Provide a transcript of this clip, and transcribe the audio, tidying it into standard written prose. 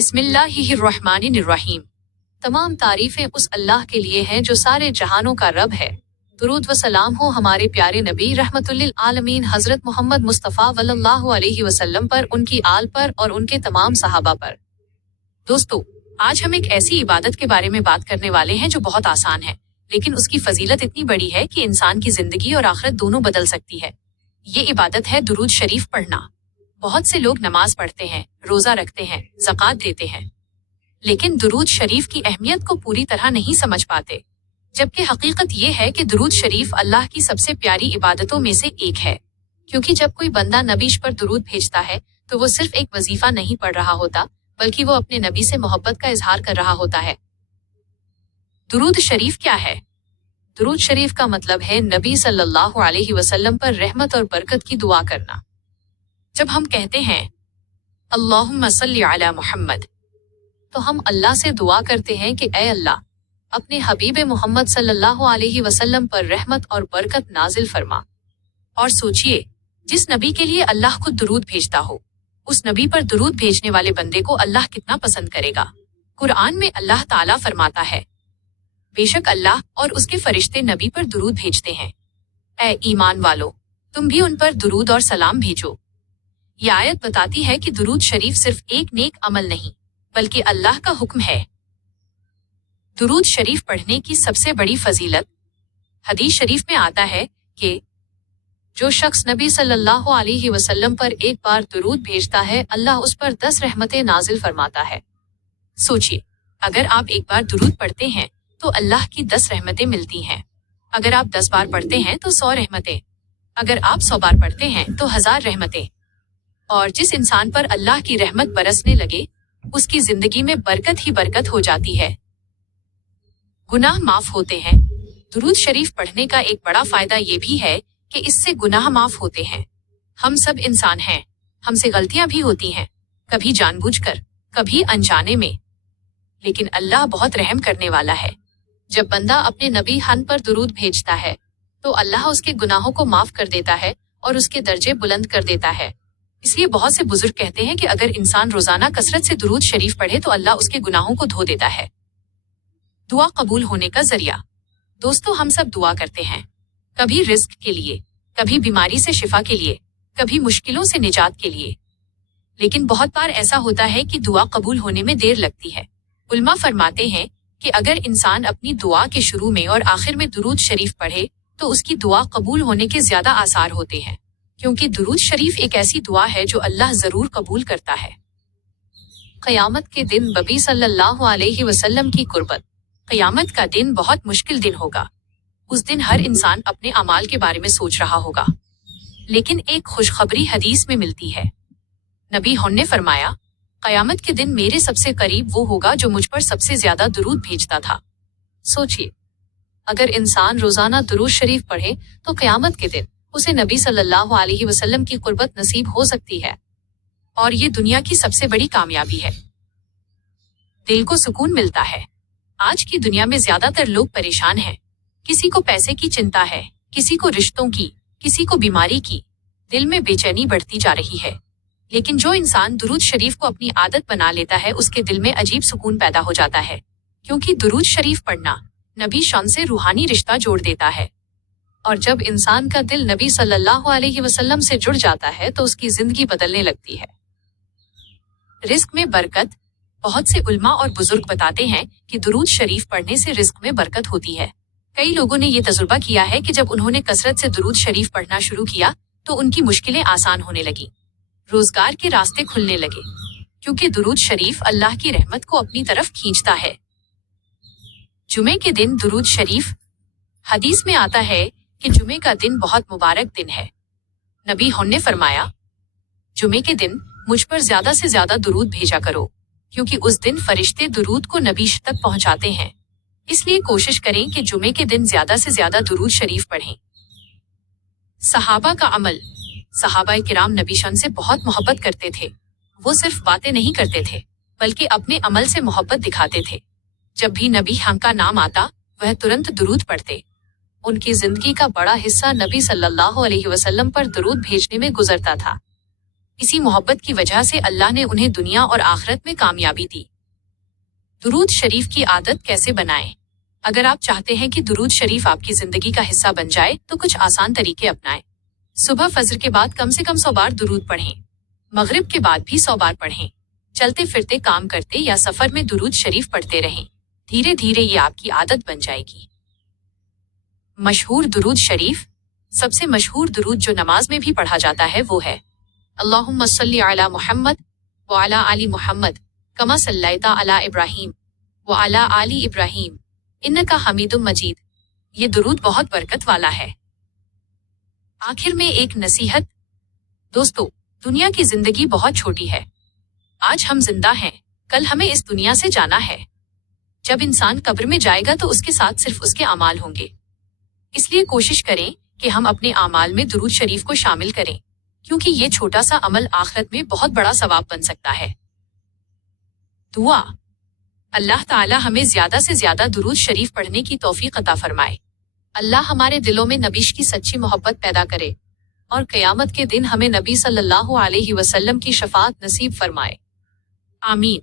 बिस्मिल्लाहिर्रहमानिर्रहीम। तमाम तारीफें उस अल्लाह के लिए हैं जो सारे जहानों का रब है। दुरूद व सलाम हो हमारे प्यारे नबी रहमतुल्लिल आलमीन हजरत मोहम्मद मुस्तफ़ा वल्लल्लाहु अलैहि वसल्लम पर, उनकी आल पर और उनके तमाम सहाबा पर। दोस्तों, आज हम एक ऐसी इबादत के बारे में बात करने वाले हैं जो बहुत आसान है, लेकिन उसकी फजीलत इतनी बड़ी है कि इंसान की जिंदगी और आखिरत दोनों बदल सकती है। ये इबादत है दुरूद शरीफ पढ़ना। बहुत से लोग नमाज पढ़ते हैं, रोजा रखते हैं, ज़कात देते हैं, लेकिन दुरूद शरीफ की अहमियत को पूरी तरह नहीं समझ पाते। जबकि हकीकत ये है कि दुरूद शरीफ अल्लाह की सबसे प्यारी इबादतों में से एक है, क्योंकि जब कोई बंदा नबीश पर दुरूद भेजता है तो वो सिर्फ एक वजीफा नहीं पढ़ रहा होता, बल्कि वो अपने नबी से मोहब्बत का इजहार कर रहा होता है। दुरूद शरीफ क्या है? दुरूद शरीफ का मतलब है नबी सल्लल्लाहु अलैहि वसल्लम पर रहमत और बरकत की दुआ करना। जब हम कहते हैं अल्लाहुम्मा सल्ली अला मुहम्मद, तो हम अल्लाह से दुआ करते हैं कि ऐ अल्लाह, अपने हबीब मोहम्मद सल्लल्लाहु अलैहि वसल्लम पर रहमत और बरकत नाजिल फरमा। और सोचिए, जिस नबी के लिए अल्लाह खुद दुरूद भेजता हो, उस नबी पर दुरूद भेजने वाले बंदे को अल्लाह कितना पसंद करेगा। कुरान में अल्लाह ताला फरमाता है, बेशक अल्लाह और उसके फरिश्ते नबी पर दुरूद भेजते हैं। ऐ ईमान वालो, तुम भी उन पर दुरूद और सलाम भेजो। ये आयत बताती है कि दुरूद शरीफ सिर्फ एक नेक अमल नहीं, बल्कि अल्लाह का हुक्म है। दुरूद शरीफ पढ़ने की सबसे बड़ी फजीलत, हदीस शरीफ में आता है कि जो शख्स नबी सल्लल्लाहु अलैहि वसल्लम पर एक बार दुरूद भेजता है, अल्लाह उस पर 10 रहमतें नाजिल फरमाता है। सोचिए, अगर आप एक बार दुरूद पढ़ते हैं तो अल्लाह की 10 रहमतें मिलती हैं। अगर आप 10 बार पढ़ते हैं तो 100 रहमतें। अगर आप 100 बार पढ़ते हैं तो 1000 रहमतें। और जिस इंसान पर अल्लाह की रहमत बरसने लगे, उसकी जिंदगी में बरकत ही बरकत हो जाती है। गुनाह माफ होते हैं। दुरूद शरीफ पढ़ने का एक बड़ा फायदा ये भी है कि इससे गुनाह माफ होते हैं। हम सब इंसान हैं, हमसे गलतियां भी होती हैं, कभी जानबूझकर, कभी अनजाने में, लेकिन अल्लाह बहुत रहम करने वाला है। जब बंदा अपने नबी हन पर दुरूद भेजता है तो अल्लाह उसके गुनाहों को माफ कर देता है और उसके दर्जे बुलंद कर देता है। इसलिए बहुत से बुजुर्ग कहते हैं कि अगर इंसान रोजाना कसरत से दुरूद शरीफ पढ़े तो अल्लाह उसके गुनाहों को धो देता है। दुआ कबूल होने का जरिया। दोस्तों, हम सब दुआ करते हैं, कभी रिस्क के लिए, कभी बीमारी से शिफा के लिए, कभी मुश्किलों से निजात के लिए, लेकिन बहुत बार ऐसा होता है कि दुआ कबूल होने में देर लगती है। उल्मा फरमाते हैं कि अगर इंसान अपनी दुआ के शुरू में और आखिर में दुरूद शरीफ पढ़े तो उसकी दुआ कबूल होने के ज्यादा आसार होते हैं, क्योंकि दुरूद शरीफ एक ऐसी दुआ है जो अल्लाह जरूर कबूल करता है। क़यामत के दिन नबी सल्लल्लाहु अलैहि वसल्लम की कुर्बत। क़यामत का दिन बहुत मुश्किल दिन होगा। उस दिन हर इंसान अपने अमाल के बारे में सोच रहा होगा, लेकिन एक खुशखबरी हदीस में मिलती है। नबी ने फरमाया, क़यामत के दिन मेरे सबसे करीब वो होगा जो मुझ पर सबसे ज्यादा दुरूद भेजता था। सोचिए, अगर इंसान रोजाना दुरूद शरीफ पढ़े तो क़यामत के दिन उसे नबी सल्लल्लाहु अलैहि वसल्लम की कुर्बत नसीब हो सकती है, और ये दुनिया की सबसे बड़ी कामयाबी है। दिल को सुकून मिलता है। आज की दुनिया में ज्यादातर लोग परेशान हैं। किसी को पैसे की चिंता है, किसी को रिश्तों की, किसी को बीमारी की। दिल में बेचैनी बढ़ती जा रही है, लेकिन जो इंसान दुरूद शरीफ को अपनी आदत बना लेता है, उसके दिल में अजीब सुकून पैदा हो जाता है, क्योंकि दुरूद शरीफ पढ़ना नबी शान से रूहानी रिश्ता जोड़ देता है। और जब इंसान का दिल नबी सल्लल्लाहु अलैहि वसल्लम से जुड़ जाता है तो उसकी जिंदगी बदलने लगती है। रिस्क में बरकत। बहुत से उल्मा और बुजुर्ग बताते हैं कि दुरूद शरीफ पढ़ने से रिस्क में बरकत होती है। कई लोगों ने ये तजुर्बा किया है कि जब उन्होंने कसरत से दुरूद शरीफ पढ़ना शुरू किया तो उनकी मुश्किलें आसान होने लगी, रोजगार के रास्ते खुलने लगे, क्योंकि दुरूद शरीफ अल्लाह की रहमत को अपनी तरफ खींचता है। जुमे के दिन दुरूद शरीफ। हदीस में आता है कि जुमे का दिन बहुत मुबारक दिन है। नबी ने फरमाया, जुमे के दिन मुझ पर ज्यादा से ज्यादा दुरूद भेजा करो, क्योंकि उस दिन फरिश्ते दुरूद को नबीश तक पहुंचाते हैं। इसलिए कोशिश करें कि जुमे के दिन ज्यादा से ज्यादा दुरूद शरीफ पढ़ें। सहाबा का अमल। सहाबा किराम नबी शन से बहुत मोहब्बत करते थे। वो सिर्फ बातें नहीं करते थे, बल्कि अपने अमल से मोहब्बत दिखाते थे। जब भी नबी हम का नाम आता, वह तुरंत दुरूद पढ़ते। उनकी जिंदगी का बड़ा हिस्सा नबी सल्लल्लाहु अलैहि वसल्लम पर दुरूद भेजने में गुजरता था। इसी मोहब्बत की वजह से अल्लाह ने उन्हें दुनिया और आखिरत में कामयाबी दी। दुरूद शरीफ की आदत कैसे बनाएं? अगर आप चाहते हैं कि दुरूद शरीफ आपकी जिंदगी का हिस्सा बन जाए तो कुछ आसान तरीके अपनाएं। सुबह फजर के बाद कम से कम 100 बार दुरूद पढ़ें। मगरिब के बाद भी 100 बार पढ़ें। चलते फिरते, काम करते या सफर में दुरूद शरीफ पढ़ते रहें। धीरे धीरे ये आपकी आदत बन जाएगी। मशहूर दुरूद शरीफ। सबसे मशहूर दुरूद जो नमाज में भी पढ़ा जाता है वो है अल्लाहुम्मा सल्ली अला मुहम्मद व अला आली मुहम्मद कमा सल्लैता अला इब्राहीम व अला आली इब्राहीम इन्नका हमीदुम मजीद। ये दुरूद बहुत बरकत वाला है। आखिर में एक नसीहत। दोस्तों, दुनिया की जिंदगी बहुत छोटी है। आज हम जिंदा हैं, कल हमें इस दुनिया से जाना है। जब इंसान कब्र में जाएगा तो उसके साथ सिर्फ उसके अमाल होंगे। इसलिए कोशिश करें कि हम अपने अमाल में दुरूद शरीफ को शामिल करें, क्योंकि ये छोटा सा अमल आखिरत में बहुत बड़ा सवाब बन सकता है। दुआ। अल्लाह ताला हमें ज्यादा से ज्यादा दुरूद शरीफ पढ़ने की तौफीक अता फरमाए। अल्लाह हमारे दिलों में नबी की सच्ची मोहब्बत पैदा करे और क़यामत के दिन हमें नबी सल्लल्लाहु अलैहि वसल्लम की शफाअत नसीब फरमाए। आमीन।